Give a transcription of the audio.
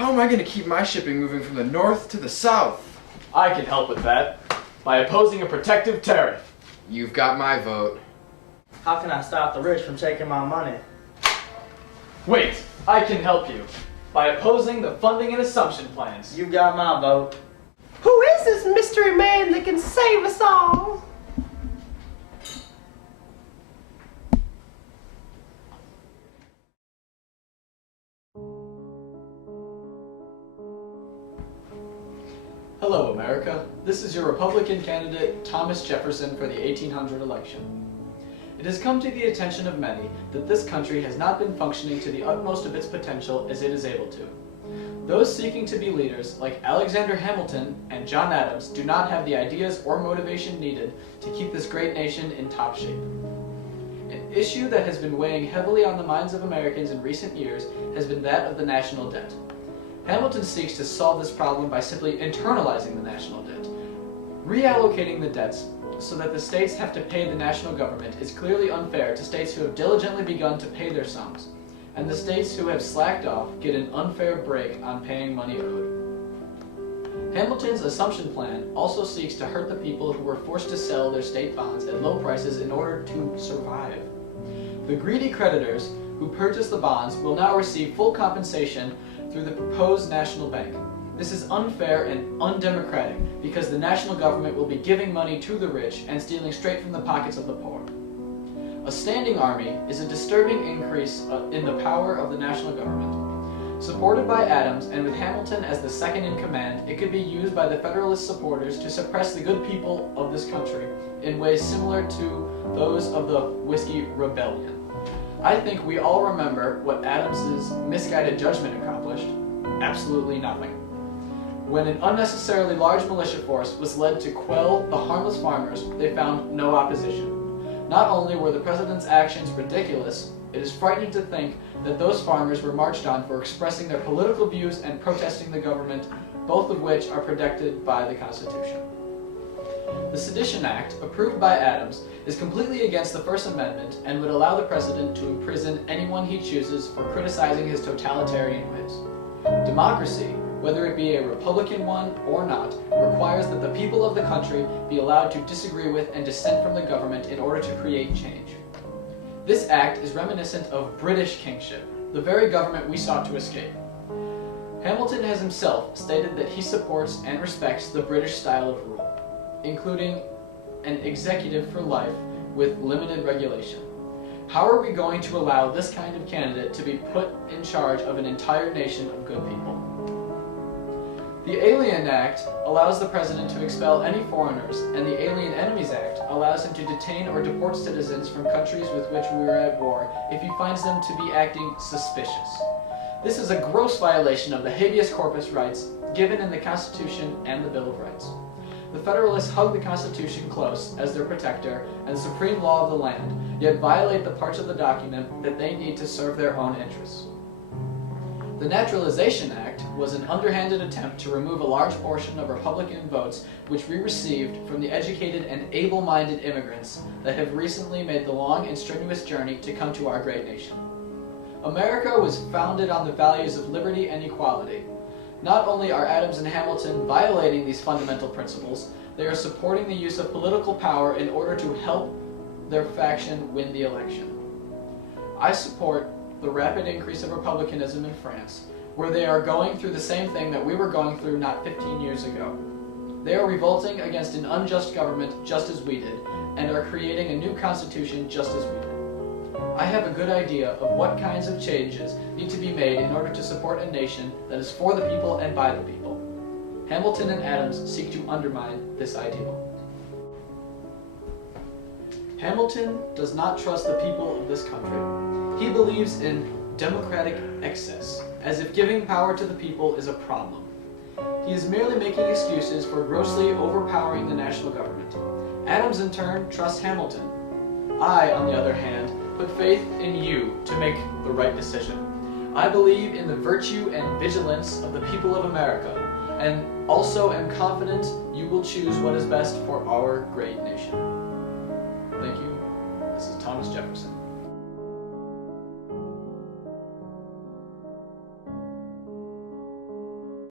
How am I going to keep my shipping moving from the north to the south? I can help with that by opposing a protective tariff. You've got my vote. How can I stop the rich from taking my money? Wait, I can help you by opposing the funding and assumption plans. You got my vote. Who is this mystery man that can save us all? Hello, America. This is your Republican candidate, Thomas Jefferson, for the 1800 election. It has come to the attention of many that this country has not been functioning to the utmost of its potential as it is able to. Those seeking to be leaders, like Alexander Hamilton and John Adams, do not have the ideas or motivation needed to keep this great nation in top shape. An issue that has been weighing heavily on the minds of Americans in recent years has been that of the national debt. Hamilton seeks to solve this problem by simply internalizing the national debt. Reallocating the debts so that the states have to pay the national government is clearly unfair to states who have diligently begun to pay their sums, and the states who have slacked off get an unfair break on paying money owed. Hamilton's assumption plan also seeks to hurt the people who were forced to sell their state bonds at low prices in order to survive. The greedy creditors who purchased the bonds will now receive full compensation through the proposed national bank. This is unfair and undemocratic because the national government will be giving money to the rich and stealing straight from the pockets of the poor. A standing army is a disturbing increase in the power of the national government. Supported by Adams and with Hamilton as the second in command, it could be used by the Federalist supporters to suppress the good people of this country in ways similar to those of the Whiskey Rebellion. I think we all remember what Adams's misguided judgment accomplished. Absolutely nothing. When an unnecessarily large militia force was led to quell the harmless farmers, they found no opposition. Not only were the president's actions ridiculous, it is frightening to think that those farmers were marched on for expressing their political views and protesting the government, both of which are protected by the Constitution. The Sedition Act, approved by Adams, is completely against the First Amendment and would allow the president to imprison anyone he chooses for criticizing his totalitarian ways. Democracy, whether it be a Republican one or not, requires that the people of the country be allowed to disagree with and dissent from the government in order to create change. This act is reminiscent of British kingship, the very government we sought to escape. Hamilton has himself stated that he supports and respects the British style of rule, including an executive for life with limited regulation. How are we going to allow this kind of candidate to be put in charge of an entire nation of good people? The Alien Act allows the president to expel any foreigners, and the Alien Enemies Act allows him to detain or deport citizens from countries with which we are at war if he finds them to be acting suspicious. This is a gross violation of the habeas corpus rights given in the Constitution and the Bill of Rights. The Federalists hug the Constitution close as their protector and the supreme law of the land, yet violate the parts of the document that they need to serve their own interests. The Naturalization Act was an underhanded attempt to remove a large portion of Republican votes which we received from the educated and able-minded immigrants that have recently made the long and strenuous journey to come to our great nation. America was founded on the values of liberty and equality. Not only are Adams and Hamilton violating these fundamental principles, they are supporting the use of political power in order to help their faction win the election. I support the rapid increase of republicanism in France, where they are going through the same thing that we were going through not 15 years ago. They are revolting against an unjust government just as we did, and are creating a new constitution just as we did. I have a good idea of what kinds of changes need to be made in order to support a nation that is for the people and by the people. Hamilton and Adams seek to undermine this ideal. Hamilton does not trust the people of this country. He believes in democratic excess, as if giving power to the people is a problem. He is merely making excuses for grossly overpowering the national government. Adams, in turn, trusts Hamilton. I, on the other hand, put faith in you to make the right decision. I believe in the virtue and vigilance of the people of America, and also am confident you will choose what is best for our great nation. Thank you. This is Thomas Jefferson.